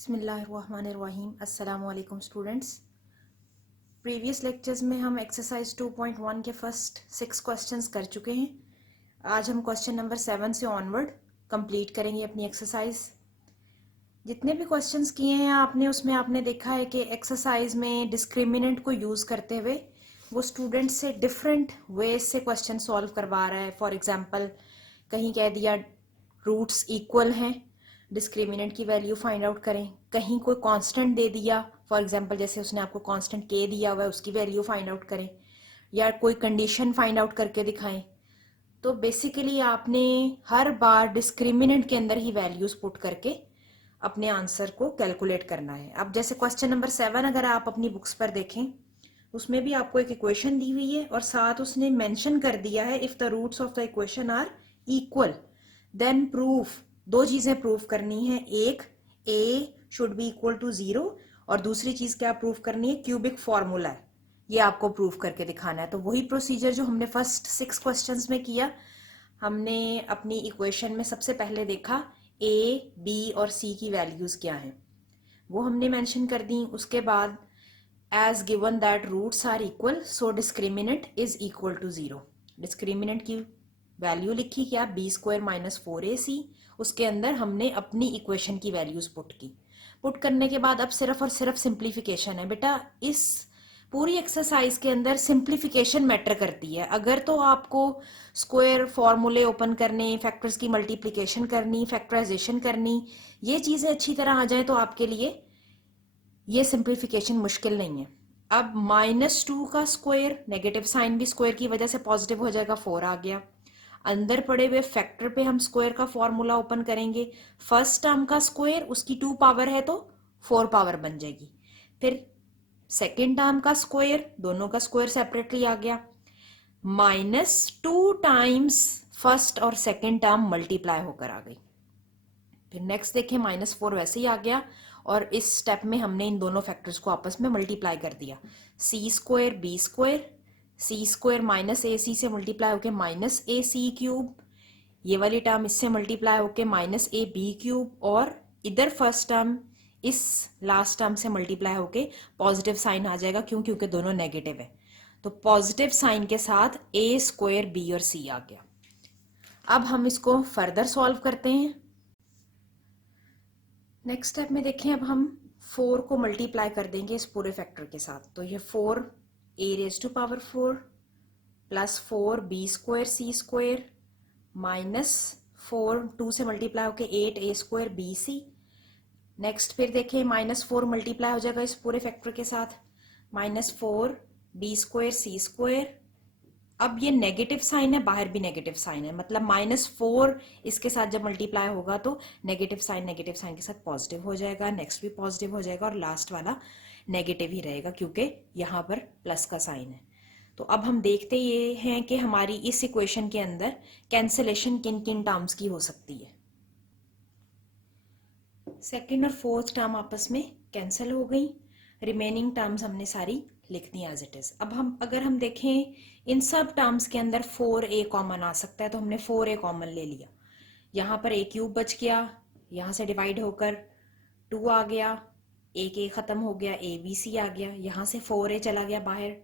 बिस्मिल्लाहिर्रहमानिर्रहीम। अस्सलाम वालेकुम स्टूडेंट्स। प्रीवियस लेक्चर्स में हम एक्सरसाइज 2.1 के फर्स्ट 6 क्वेश्चंस कर चुके हैं। आज हम क्वेश्चन नंबर 7 से ऑनवर्ड कंप्लीट करेंगे अपनी एक्सरसाइज। जितने भी क्वेश्चंस किए हैं आपने, उसमें आपने देखा है कि एक्सरसाइज में डिस्क्रिमिनेंट को यूज़ करते हुए वो स्टूडेंट से डिफरेंट वेज से क्वेश्चन सॉल्व करवा रहा है। फॉर एग्जांपल, कहीं कह दिया रूट्स इक्वल हैं, डिस्क्रिमिनेंट की वैल्यू फाइंड आउट करें। कहीं कोई कांस्टेंट दे दिया, फॉर एग्जांपल जैसे उसने आपको कांस्टेंट के दिया हुआ है, उसकी वैल्यू फाइंड आउट करें, या कोई कंडीशन फाइंड आउट करके दिखाएं। तो बेसिकली आपने हर बार डिस्क्रिमिनेंट के अंदर ही वैल्यूज पुट करके अपने आंसर को कैलकुलेट करना है। अब जैसे क्वेश्चन नंबर 7 अगर आप अपनी बुक्स पर देखें, उसमें भी आपको एक इक्वेशन दी हुई है और साथ उसने मेंशन कर दिया है if the roots of the equation are equal then proof. दो चीजें प्रूफ करनी है, एक a should be equal to 0 और दूसरी चीज क्या प्रूफ करनी है, क्यूबिक फॉर्मूला है, ये आपको प्रूफ करके दिखाना है। तो वही प्रोसीजर जो हमने फर्स्ट 6 क्वेश्चंस में किया। हमने अपनी इक्वेशन में सबसे पहले देखा a, b और c की वैल्यूज क्या हैं, वो हमने मेंशन कर दी। उसके बाद as given that roots are equal so discriminant is equal to 0। Discriminant की वैल्यू लिखी क्या, b² - 4ac। उसके अंदर हमने अपनी इक्वेशन की वैल्यूज पुट करने के बाद अब सिर्फ और सिर्फ सिंप्लीफिकेशन है। बेटा इस पूरी एक्सरसाइज के अंदर सिंप्लीफिकेशन मैटर करती है। अगर तो आपको स्क्वायर फॉर्मूले ओपन करने, फैक्टर्स की मल्टीप्लिकेशन करनी, फैक्टराइजेशन करनी, ये चीजें अच्छी तरह आ जाए तो आपके लिए ये सिंप्लीफिकेशन मुश्किल नहीं है। अब -2 का स्क्वायर, नेगेटिव साइन भी स्क्वायर की वजह से पॉजिटिव हो जाएगा, 4 आ गया। अंदर पड़े हुए फैक्टर पे हम स्क्वायर का फॉर्मूला ओपन करेंगे। फर्स्ट टर्म का स्क्वायर, उसकी 2 पावर है तो 4 पावर बन जाएगी। फिर सेकेंड टर्म का स्क्वायर, दोनों का स्क्वायर सेपरेटली आ गया, -2 टाइम्स फर्स्ट और सेकेंड टर्म मल्टीप्लाई होकर आ गई। फिर नेक्स्ट देखें, -4 वैसे ही आ गया और इस स्टेप में हमने इन दोनों फैक्टर्स को आपस में मल्टीप्लाई कर दिया। c² b², c² - ac से मल्टीप्लाई होके -ac³, ये वाली टर्म इससे मल्टीप्लाई होके -ab³ और इधर फर्स्ट टर्म इस लास्ट टर्म से मल्टीप्लाई होके पॉजिटिव साइन आ जाएगा। क्यों? क्योंकि दोनों नेगेटिव है, तो पॉजिटिव साइन के साथ a² b और c आ गया। अब हम इसको फर्दर सॉल्व करते हैं। नेक्स्ट स्टेप में देखें, अब हम 4 को मल्टीप्लाई कर देंगे इस पूरे फैक्टर के साथ। तो ये 4a⁴ प्लस 4b² c² -4 2 से मल्टीप्लाई होके 8a² bc। नेक्स्ट फिर देखें, -4 मल्टीप्लाई हो जाएगा इस पूरे फैक्टर के साथ, -4b² c²। अब ये नेगेटिव साइन है, बाहर भी नेगेटिव साइन है, मतलब -4 इसके साथ जब मल्टीप्लाई होगा तो नेगेटिव साइन के साथ पॉजिटिव हो जाएगा, नेक्स्ट भी पॉजिटिव हो जाएगा और लास्ट वाला नेगेटिव ही रहेगा क्योंकि यहाँ पर प्लस का साइन है। तो अब हम देखते ये हैं कि हमारी इस इक्वेशन के अंदर कैंसिलेशन किन किन टर्म्स की हो सकती है। सेकेंड और फोर्थ टर्म आपस में कैंसिल हो गई, रिमेनिंग टर्म्स हमने सारी लिख दी एज इट इज। अब हम अगर हम देखें इन सब टर्म्स के अंदर 4a कॉमन आ सकता है, तो हमने 4a कॉमन ले लिया। यहाँ पर a³ बच गया, यहाँ से डिवाइड होकर 2 आ गया, एक a खत्म हो गया, abc आ गया, यहाँ से 4a चला गया बाहर,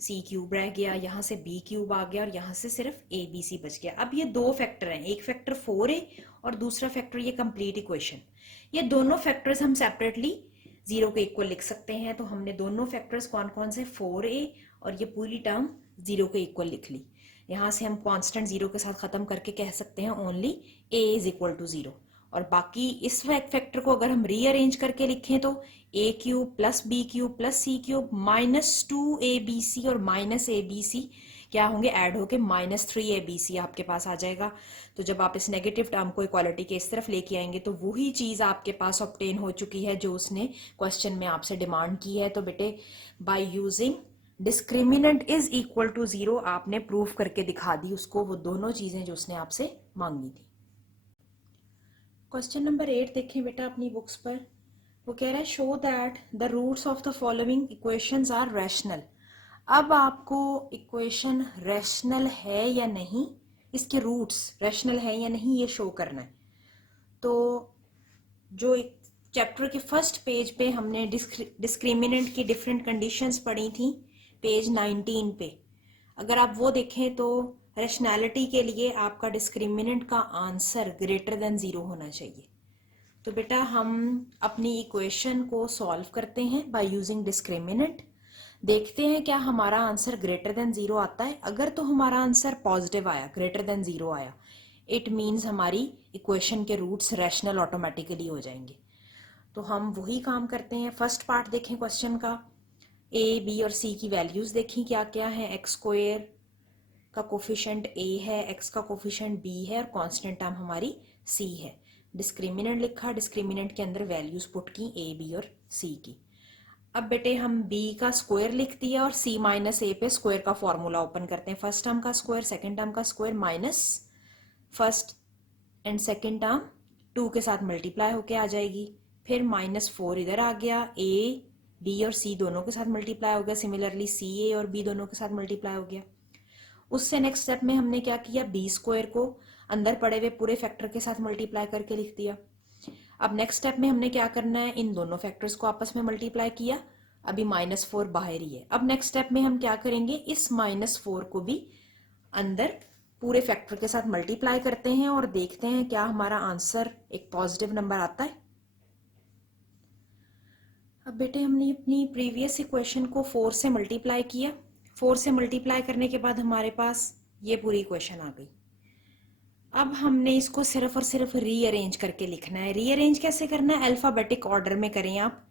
c³ रह गया, यहाँ से b³ आ गया और यहाँ से सिर्फ abc बच गया। अब ये दो फैक्टर हैं, एक फैक्टर 4a और दूसरा फैक्टर ये कंप्लीट इक्वेशन। ये दोनों फैक्टर्स हम सेपरेटली 0 के इक्वल लिख सकते हैं। तो हमने दोनों फैक्टर्स कौन कौन से, 4a और ये पूरी टर्म 0 के इक्वल लिख ली। यहाँ से हम कांस्टेंट 0 के साथ खत्म करके कह सकते हैं only a is equal to 0। और बाकी इस फैक्टर को अगर हम रीअरेंज करके लिखें तो a³ plus b³ plus c³ -2abc और -abc क्या होंगे, ऐड होके -3abc आपके पास आ जाएगा। तो जब आप इस नेगेटिव टर्म को इक्वालिटी के इस तरफ लेके आएंगे तो वही चीज आपके पास ऑब्टेन हो चुकी है जो उसने क्वेश्चन में आपसे डिमांड की है। तो बेटे by using discriminant is equal to 0 आपने प्रूफ करके दिखा दी उसको वो दोनों चीजें जो उसने आपसे मांगी थी। क्वेश्चन नंबर 8 देखें बेटा अपनी बुक्स पर, वो कह रहा है show that the roots of the following equations are rational. अब आपको इक्वेशन रैशनल है या नहीं, इसके रूट्स रैशनल है या नहीं ये शो करना है। तो जो चैप्टर के फर्स्ट पेज पे हमने डिस्क्रिमिनेंट की डिफरेंट कंडीशंस पढ़ी थी, पेज 19 पे। अगर आप वो देखें तो रैशनैलिटी के लिए आपका डिस्क्रिमिनेंट का आंसर ग्रेटर देन 0 होना चाहिए। तो बेटा हम अपनी इक्वेशन को सॉल्व करते हैं बाय यूजिंग डिस्क्रिमिनेंट। देखते हैं क्या हमारा आंसर ग्रेटर देन 0 आता है। अगर तो हमारा आंसर पॉजिटिव आया, ग्रेटर देन 0 आया, इट मीन्स हमारी इक्वेशन के रूट्स रैशनल ऑटोमेटिकली हो जाएंगे। तो हम वही काम करते हैं। फर्स्ट पार्ट देखें क्वेश्चन का, ए बी और सी की वैल्यूज देखी क्या क्या है। एक्स स्क्वायर का कोफिशिएंट ए है, एक्स का कोफिशिएंट बी है और कांस्टेंट टर्म हमारी सी है। डिस्क्रिमिनेंट लिखा, डिस्क्रिमिनेंट के अंदर वैल्यूज पुट की ए बी और सी की। अब बेटे हम b का स्क्वायर लिख दिया और c माइनस ए पे स्क्वायर का फॉर्मूला ओपन करते हैं। फर्स्ट टर्म का स्क्वायर, सेकंड टर्म का square minus first and second term 2 के साथ मल्टीप्लाई होके आ जाएगी। फिर -4 इधर आ गया, a b और c दोनों के साथ मल्टीप्लाई हो गया। सिमिलरली c a और b दोनों के साथ मल्टीप्लाई हो गया। उससे नेक्स्ट स्टेप में हमने क्या किया, b स्क्वायर को अंदर पड़े हुए पूरे फैक्टर के साथ मल्टीप्लाई करके लिख दिया। अब नेक्स्ट स्टेप में हमने क्या करना है, इन दोनों फैक्टर्स को आपस में मल्टीप्लाई किया। अभी -4 बाहर ही है। अब नेक्स्ट स्टेप में हम क्या करेंगे, इस -4 को भी अंदर पूरे फैक्टर के साथ मल्टीप्लाई करते हैं और देखते हैं क्या हमारा आंसर एक पॉजिटिव नंबर आता है। अब बेटे हमने अपनी प्रीवियस इक्वेशन को 4 से मल्टीप्लाई किया। 4 से मल्टीप्लाई करने के बाद हमारे पास ये पूरी इक्वेशन आ गई। अब हमने इसको सिर्फ और सिर्फ रीअरेंज करके लिखना है। रीअरेंज कैसे करना है, अल्फाबेटिक ऑर्डर में करें आप।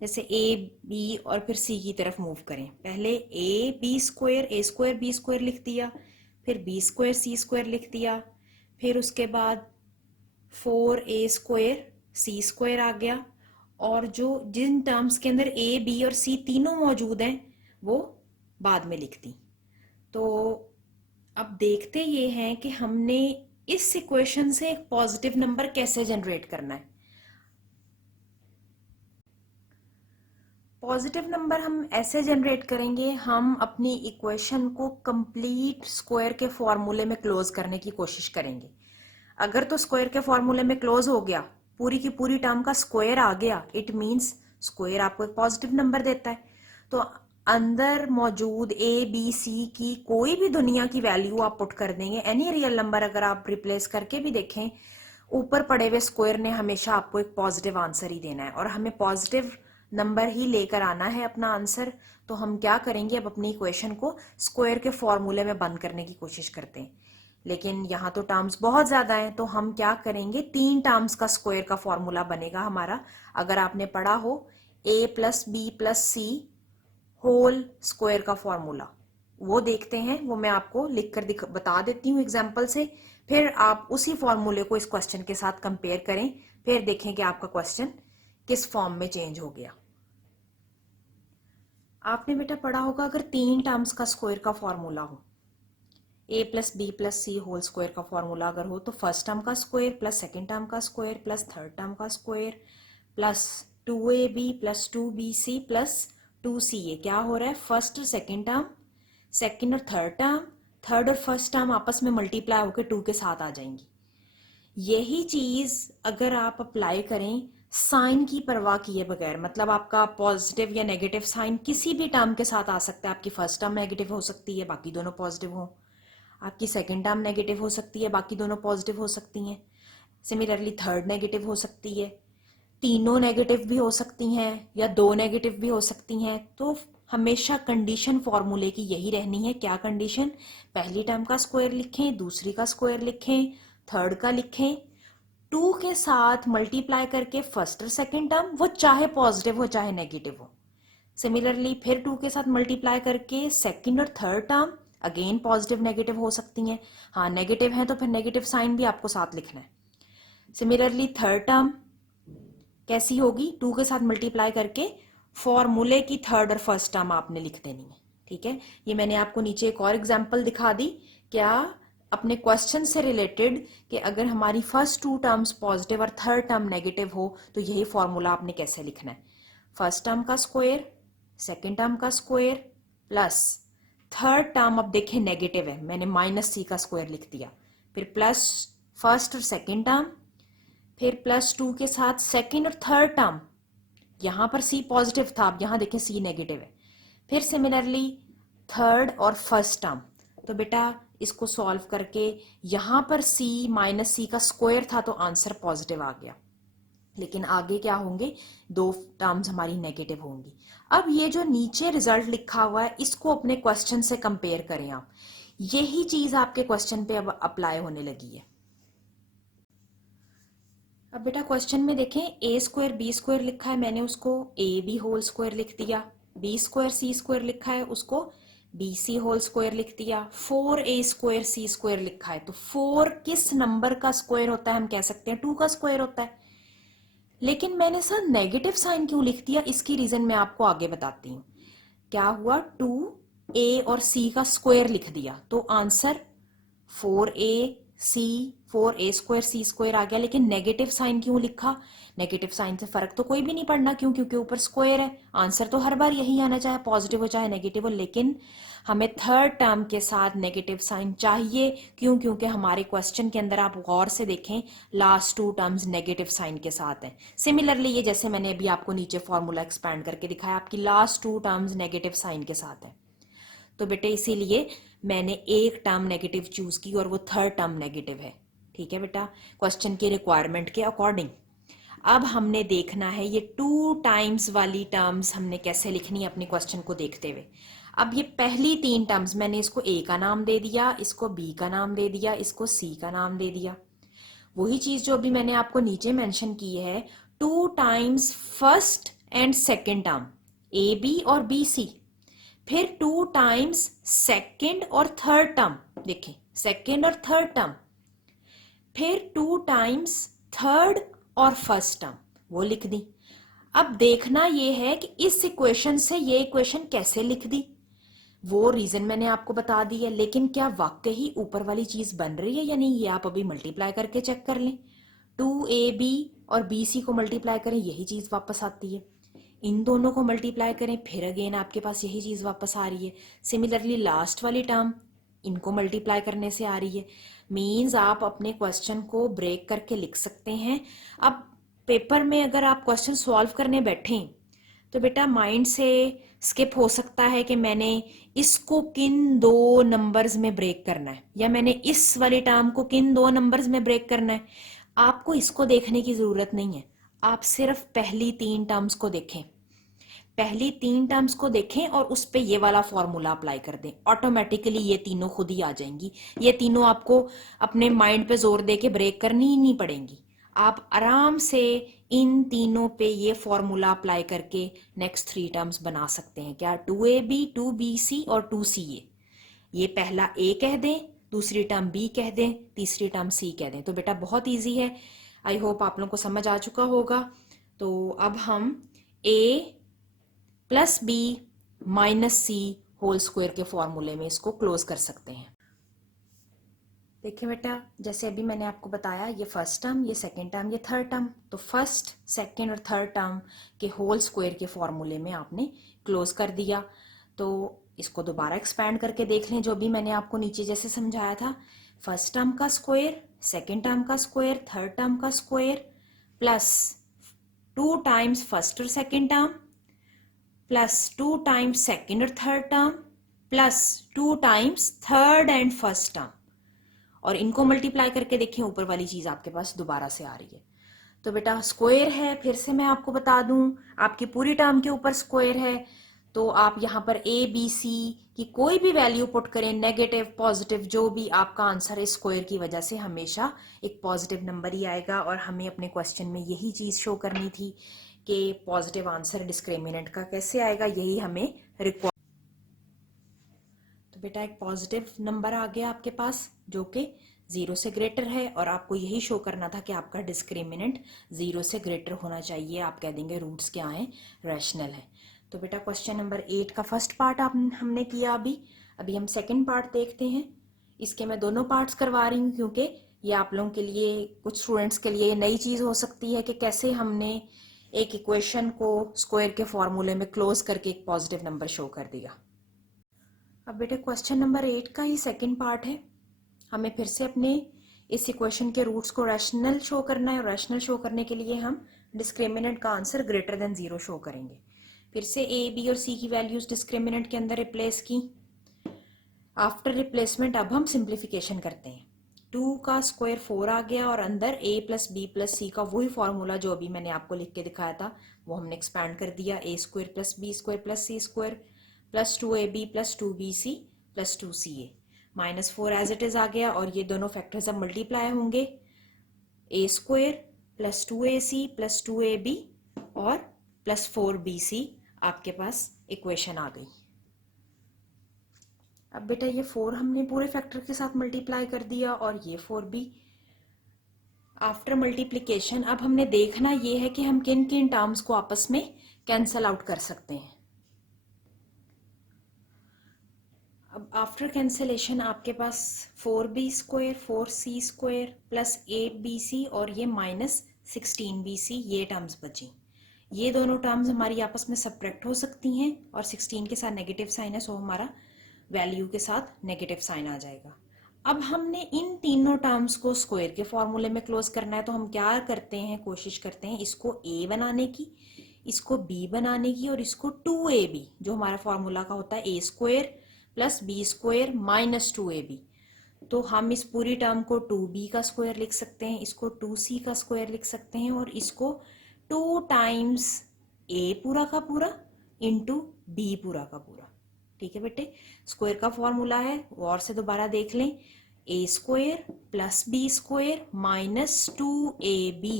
जैसे ए बी और फिर सी की तरफ मूव करें। पहले ए स्क्वायर बी स्क्वायर लिख दिया, फिर बी स्क्वायर सी स्क्वायर लिख दिया, फिर उसके बाद 4a स्क्वायर सी स्क्वायर आ गया। और जो जिन टर्म्स के अंदर ए बी और सी तीनों मौजूद हैं वो बाद में लिख दी। तो अब देखते ये हैं कि हमने इस इक्वेशन से एक पॉजिटिव नंबर कैसे जनरेट करना है। पॉजिटिव नंबर हम ऐसे जनरेट करेंगे, हम अपनी इक्वेशन को कंप्लीट स्क्वायर के फॉर्मूले में क्लोज करने की कोशिश करेंगे। अगर तो स्क्वायर के फॉर्मूले में क्लोज हो गया, पूरी की पूरी टर्म का स्क्वायर आ गया, इट मींस स्क्वायर आपको एक पॉजिटिव नंबर देता है। तो अंदर मौजूद ए बी सी की कोई भी दुनिया की वैल्यू आप पुट कर देंगे, एनी रियल नंबर अगर आप रिप्लेस करके भी देखें, ऊपर पड़े हुए स्क्वायर ने हमेशा आपको एक पॉजिटिव आंसर ही देना है और हमें पॉजिटिव नंबर ही लेकर आना है अपना आंसर। तो हम क्या करेंगे, अब अपनी इक्वेशन को स्क्वायर के फॉर्मूले में बंद करने की कोशिश करते हैं। लेकिन यहाँ तो टर्म्स बहुत ज्यादा हैं, तो हम क्या करेंगे, 3 टर्म्स का स्क्वायर का फॉर्मूला बनेगा हमारा। अगर आपने पढ़ा हो a plus b plus c whole square का फॉर्मूला, वो देखते हैं। वो मैं आपको लिखकर बता देती हूँ एग्जाम्पल से, फिर आप उसी फॉर्मूले को इस क्वेश्चन के साथ कंपेयर करें, फिर देखें कि आपका क्वेश्चन किस फॉर्म में चेंज हो गया। आपने बेटा पढ़ा होगा, अगर 3 टर्म्स का स्क्वायर का फॉर्मूला हो, a plus b plus c whole square का फॉर्मूला अगर हो, तो फर्स्ट टर्म का स्क्वायर प्लस सेकेंड टर्म का स्क्वायर प्लस थर्ड टर्म का square plus 2ab plus 2bc plus 2ca, क्या हो रहा है, फर्स्ट और सेकेंड टर्म, सेकेंड और थर्ड टर्म, थर्ड और फर्स्ट टर्म आपस में मल्टीप्लाई होकर 2 के साथ आ जाएंगी। यही चीज अगर आप अप्लाई करें साइन की परवाह किए बगैर, मतलब आपका पॉजिटिव या नेगेटिव साइन किसी भी टर्म के साथ आ सकता है। आपकी फर्स्ट टर्म नेगेटिव हो सकती है, बाकी दोनों पॉजिटिव हो। आपकी सेकेंड टर्म नेगेटिव हो सकती है, बाकी दोनों पॉजिटिव हो सकती हैं। सिमिलरली थर्ड नेगेटिव हो सकती है, तीनों नेगेटिव भी हो सकती हैं या 2 नेगेटिव भी हो सकती हैं। तो हमेशा कंडीशन फॉर्मूले की यही रहनी है। क्या कंडीशन, पहली टर्म का स्क्वायर लिखें, दूसरी का स्क्वायर लिखें, थर्ड का लिखें, 2 के साथ मल्टीप्लाई करके फर्स्ट और सेकेंड टर्म, वो चाहे पॉजिटिव हो चाहे नेगेटिव हो। सिमिलरली फिर 2 के साथ मल्टीप्लाई करके सेकेंड और third term, again positive negative हो सकती हैं। हाँ नेगेटिव है तो फिर नेगेटिव साइन भी आपको साथ लिखना है। सिमिलरली थर्ड टर्म कैसी होगी, 2 के साथ मल्टीप्लाई करके फॉर्मूले की थर्ड और फर्स्ट टर्म आपने लिख देनी है। ठीक है, ये मैंने आपको नीचे एक और एग्जांपल दिखा दी, क्या अपने क्वेश्चन से रिलेटेड, कि अगर हमारी फर्स्ट 2 टर्म्स पॉजिटिव और थर्ड टर्म नेगेटिव हो तो यही फॉर्मूला आपने कैसे लिखना है। फर्स्ट टर्म का स्क्वायर, सेकेंड टर्म का स्क्वायर प्लस थर्ड टर्म, अब देखें नेगेटिव है, मैंने -c का स्क्वायर लिख दिया, फिर प्लस फर्स्ट और सेकेंड टर्म, फिर +2 के साथ सेकेंड और थर्ड टर्म, यहां पर c पॉजिटिव था, अब यहां देखें c नेगेटिव है। फिर सिमिलरली थर्ड और फर्स्ट टर्म, तो बेटा इसको सॉल्व करके यहां पर c माइनस सी का स्क्वायर था तो आंसर पॉजिटिव आ गया, लेकिन आगे क्या होंगे, 2 टर्म्स हमारी नेगेटिव होंगी। अब ये जो नीचे रिजल्ट लिखा हुआ है इसको अपने क्वेश्चन से कंपेयर करें आप, यही चीज आपके क्वेश्चन पे अब अप्लाई होने लगी है। अब बेटा क्वेश्चन में देखें a² b² लिखा है, मैंने उसको ab होल स्क्वायर लिख दिया, b² c² लिखा है उसको bc होल स्क्वायर लिख दिया, 4a² c² लिखा है तो 4 किस नंबर का स्क्वायर होता है, हम कह सकते हैं 2 का स्क्वायर होता है। लेकिन मैंने सर नेगेटिव साइन क्यों लिख दिया, इसकी रीजन मैं आपको आगे बताती हूँ। क्या हुआ, 2a और c का स्क्वायर लिख दिया तो आंसर 4a² c² आ गया, लेकिन नेगेटिव साइन क्यों लिखा, नेगेटिव साइन से फर्क तो कोई भी नहीं पड़ना, क्यों, क्योंकि ऊपर स्क्वायर है, आंसर तो हर बार यही आना, चाहे पॉजिटिव हो चाहे नेगेटिव हो, लेकिन हमें थर्ड टर्म के साथ नेगेटिव साइन चाहिए, क्यों, क्योंकि हमारे क्वेश्चन के अंदर आप गौर से देखें लास्ट 2 टर्म्स नेगेटिव साइन के साथ हैं। सिमिलरली ये जैसे मैंने अभी आपको नीचे फॉर्मूला एक्सपैंड करके दिखाया, आपकी लास्ट 2 टर्म्स नेगेटिव साइन के साथ है, तो बेटे इसीलिए मैंने एक टर्म नेगेटिव चूज की और वो थर्ड टर्म नेगेटिव है। ठीक है बेटा, क्वेश्चन की रिक्वायरमेंट के अकॉर्डिंग। अब हमने देखना है ये 2 टाइम्स वाली टर्म्स हमने कैसे लिखनी है अपने क्वेश्चन को देखते हुए। अब ये पहली 3 टर्म्स मैंने इसको a का नाम दे दिया, इसको b का नाम दे दिया, इसको c का नाम दे दिया। वही चीज जो अभी मैंने आपको नीचे मेंशन की है, 2 times first and second term a b और बी सी, फिर 2 टाइम्स सेकेंड और थर्ड टर्म, देखें सेकेंड और थर्ड टर्म, फिर 2 टाइम्स थर्ड और फर्स्ट टर्म, वो लिख दी। अब देखना ये है कि इस इक्वेशन से ये इक्वेशन कैसे लिख दी, वो रीजन मैंने आपको बता दी है, लेकिन क्या वाकई ही ऊपर वाली चीज बन रही है या नहीं, ये आप अभी मल्टीप्लाई करके चेक कर लें। 2ab और bc को मल्टीप्लाई करें, यही चीज वापस आती है, इन दोनों को मल्टीप्लाई करें, फिर अगेन आपके पास यही चीज वापस आ रही है। सिमिलरली लास्ट वाली टर्म इनको मल्टीप्लाई करने से आ रही है, मीन्स आप अपने क्वेश्चन को ब्रेक करके लिख सकते हैं। अब पेपर में अगर आप क्वेश्चन सॉल्व करने बैठें तो बेटा माइंड से स्किप हो सकता है कि मैंने इसको किन 2 नंबर्स में ब्रेक करना है, या मैंने इस वाली टर्म को किन 2 नंबर्स में ब्रेक करना है। आपको इसको देखने की जरूरत नहीं है, आप सिर्फ पहली 3 टर्म्स को देखें, पहली 3 टर्म्स को देखें और उस पे ये वाला फॉर्मूला अप्लाई कर दें, ऑटोमेटिकली ये तीनों खुद ही आ जाएंगी। ये तीनों आपको अपने माइंड पे जोर दे के ब्रेक करनी ही नहीं पड़ेंगी, आप आराम से इन तीनों पे ये फॉर्मूला अप्लाई करके नेक्स्ट 3 टर्म्स बना सकते हैं। क्या, 2ab 2bc और 2ca, ये पहला a कह दें, दूसरी टर्म b कह दें, तीसरी टर्म c कह दें, तो बेटा बहुत इजी है। आई होप आप लोगों को समझ आ चुका होगा। तो अब हम a plus b minus c whole square के फॉर्मूले में इसको क्लोज कर सकते हैं। देखिए बेटा, जैसे अभी मैंने आपको बताया, ये फर्स्ट टर्म, ये सेकेंड टर्म, ये थर्ड टर्म, तो फर्स्ट सेकेंड और थर्ड टर्म के होल स्क्वायर के फॉर्मूले में आपने क्लोज कर दिया। तो इसको दोबारा एक्सपैंड करके देख लें, जो भी मैंने आपको नीचे जैसे समझाया था, फर्स्ट टर्म का स्क्वायर, सेकेंड टर्म का स्क्वायर, थर्ड टर्म का स्क्वायर, प्लस 2 टाइम्स फर्स्ट और second term, plus 2 times second और third term, plus 2 times third and first term, और इनको मल्टीप्लाई करके देखें, ऊपर वाली चीज आपके पास दोबारा से आ रही है। तो बेटा स्क्वायर है, फिर से मैं आपको बता दूं, आपकी पूरी टर्म के ऊपर स्क्वायर है, तो आप यहाँ पर a b c की कोई भी वैल्यू पुट करें, नेगेटिव पॉजिटिव जो भी आपका आंसर है, स्क्वायर की वजह से हमेशा एक पॉजिटिव नंबर ही आएगा। और हमें अपने क्वेश्चन में यही चीज शो करनी थी कि पॉजिटिव आंसर डिस्क्रिमिनेंट का कैसे आएगा, यही हमें रिक्वायर। तो बेटा एक पॉजिटिव नंबर आ गया आपके पास जो कि 0 से ग्रेटर है, और आपको यही शो करना था कि आपका डिस्क्रिमिनेंट 0 से ग्रेटर होना चाहिए। आप कह देंगे रूट्स क्या हैं, रैशनल है। तो बेटा क्वेश्चन नंबर 8 का फर्स्ट पार्ट हमने किया। अभी हम सेकंड पार्ट देखते हैं। इसके मैं दोनों पार्ट्स करवा रही हूँ क्योंकि ये आप लोगों के लिए, कुछ स्टूडेंट्स के लिए नई चीज़ हो सकती है कि कैसे हमने एक इक्वेशन को स्क्वायर के फॉर्मूले में क्लोज करके एक पॉजिटिव नंबर शो कर दिया। अब बेटे क्वेश्चन नंबर 8 का ही सेकंड पार्ट है। हमें फिर से अपने इस इक्वेशन के रूट्स को रैशनल शो करना है और रैशनल शो करने के लिए हम डिस्क्रिमिनेंट का आंसर ग्रेटर देन 0 शो करेंगे। फिर से ए, बी और सी की वैल्यूज डिस्क्रिमिनेंट के अंदर रिप्लेस की। आफ्टर रिप्लेसमेंट अब हम सिंप्लीफिकेशन करते हैं। 2 का स्क्वायर 4 आ गया और अंदर a प्लस बी प्लस सी का वही फॉर्मूला जो अभी मैंने आपको लिख के दिखाया था वो हमने एक्सपैंड कर दिया। a square plus b square plus c square plus 2ab plus 2bc plus 2ca minus 4 as it is आ गया और ये दोनों फैक्टर्स अब मल्टीप्लाई होंगे। a square plus 2ac plus 2ab और प्लस 4bc आपके पास इक्वेशन आ गई। अब बेटा ये 4 हमने पूरे फैक्टर के साथ मल्टीप्लाई कर दिया और ये 4 भी। आफ्टर मल्टीप्लिकेशन अब हमने देखना ये है कि हम किन किन टर्म्स को आपस में कैंसल आउट कर सकते हैं। अब आफ्टर कैंसलेशन आपके पास 4b square 4c square plus 8bc और ये माइनस 16bc ये टर्म्स बची। ये दोनों टर्म्स हमारी आपस में सब्ट्रैक्ट हो सकती हैं और 16 के साथ नेगेटिव साइन है सो हमारा वैल्यू के साथ नेगेटिव साइन आ जाएगा। अब हमने इन तीनों टर्म्स को स्क्वायर के फॉर्मूले में क्लोज करना है तो हम क्या करते हैं, कोशिश करते हैं इसको a बनाने की, इसको b बनाने की और इसको 2ab जो हमारा फॉर्मूला का होता है a square plus b square minus 2ab। तो हम इस पूरी टर्म को 2b का स्क्वायर लिख सकते हैं, इसको 2c का स्क्वायर लिख सकते हैं और इसको 2 टाइम्स a पूरा का पूरा इंटू b पूरा का पूरा। ठीक है बेटे, स्क्वायर का फॉर्मूला है और से दोबारा देख लें, a square plus b square minus 2ab।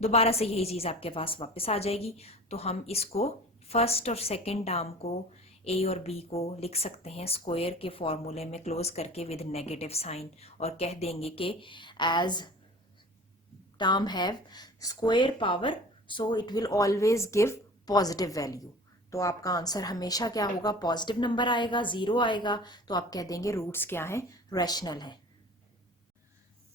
दोबारा से यही चीज आपके पास वापस आ जाएगी। तो हम इसको फर्स्ट और सेकंड टर्म को a और b को लिख सकते हैं स्क्वायर के फॉर्मूले में क्लोज करके विद नेगेटिव साइन और कह देंगे कि as term have square power so it will always give positive value. तो आपका आंसर हमेशा क्या होगा, पॉजिटिव नंबर आएगा, 0 आएगा। तो आप कह देंगे रूट्स क्या हैं, रैशनल है।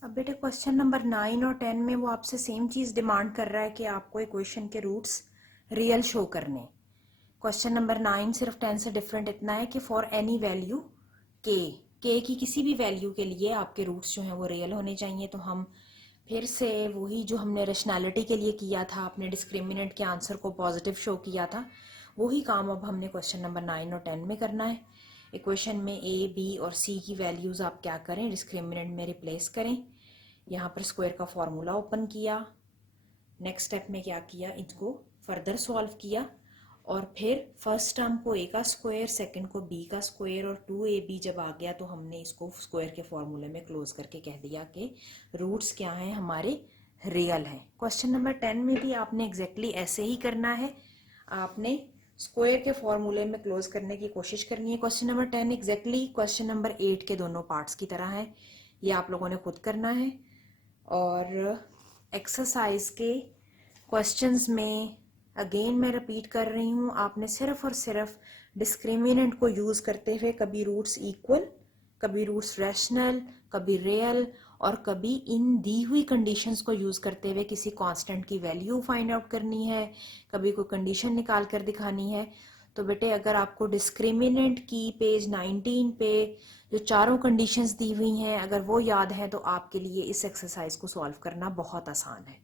अब बेटे क्वेश्चन नंबर 9 और 10 में वो आपसे सेम चीज डिमांड कर रहा है कि आपको इक्वेशन के रूट्स रियल शो करने। क्वेश्चन नंबर 9 सिर्फ 10 से डिफरेंट इतना है कि फॉर एनी वैल्यू के की किसी भी वैल्यू के लिए आपके रूट्स जो हैं वो रियल होने चाहिए। तो हम फिर से वही जो हमने रैशनैलिटी के लिए किया था, अपने डिस्क्रिमिनेंट के आंसर को पॉजिटिव शो किया था, वही काम अब हमने क्वेश्चन नंबर 9 और 10 में करना है। इक्वेशन में a, b और c की वैल्यूज आप क्या करें, डिस्क्रिमिनेंट में रिप्लेस करें। यहाँ पर स्क्वायर का फॉर्मूला ओपन किया, नेक्स्ट स्टेप में क्या किया, इसको फर्दर सॉल्व किया और फिर फर्स्ट टर्म को a का स्क्वायर, सेकंड को b का स्क्वायर और 2ab जब आ गया तो हमने इसको स्क्वायर के फॉर्मूले में क्लोज करके कह दिया कि रूट्स क्या हैं, हमारे रियल हैं। क्वेश्चन नंबर 10 में भी आपने एग्जैक्टली ऐसे ही करना है, आपने स्क्वायर के फॉर्मूले में क्लोज करने की कोशिश करनी है। Question number 10 exactly question number 8 के दोनों पार्ट्स की तरह है, ये आप लोगों ने खुद करना है। और एक्सरसाइज के क्वेश्चंस में अगेन मैं रिपीट कर रही हूँ, आपने सिर्फ और सिर्फ डिस्क्रिमिनेंट को यूज करते हुए कभी रूट्स इक्वल, कभी रूट्स रैशनल, कभी रियल और कभी इन दी हुई कंडीशंस को यूज करते हुए किसी कांस्टेंट की वैल्यू फाइंड आउट करनी है, कभी कोई कंडीशन निकाल कर दिखानी है। तो बेटे अगर आपको डिस्क्रिमिनेंट की पेज 19 पे जो चारों कंडीशंस दी हुई हैं अगर वो याद है तो आपके लिए इस एक्सरसाइज को सॉल्व करना बहुत आसान है।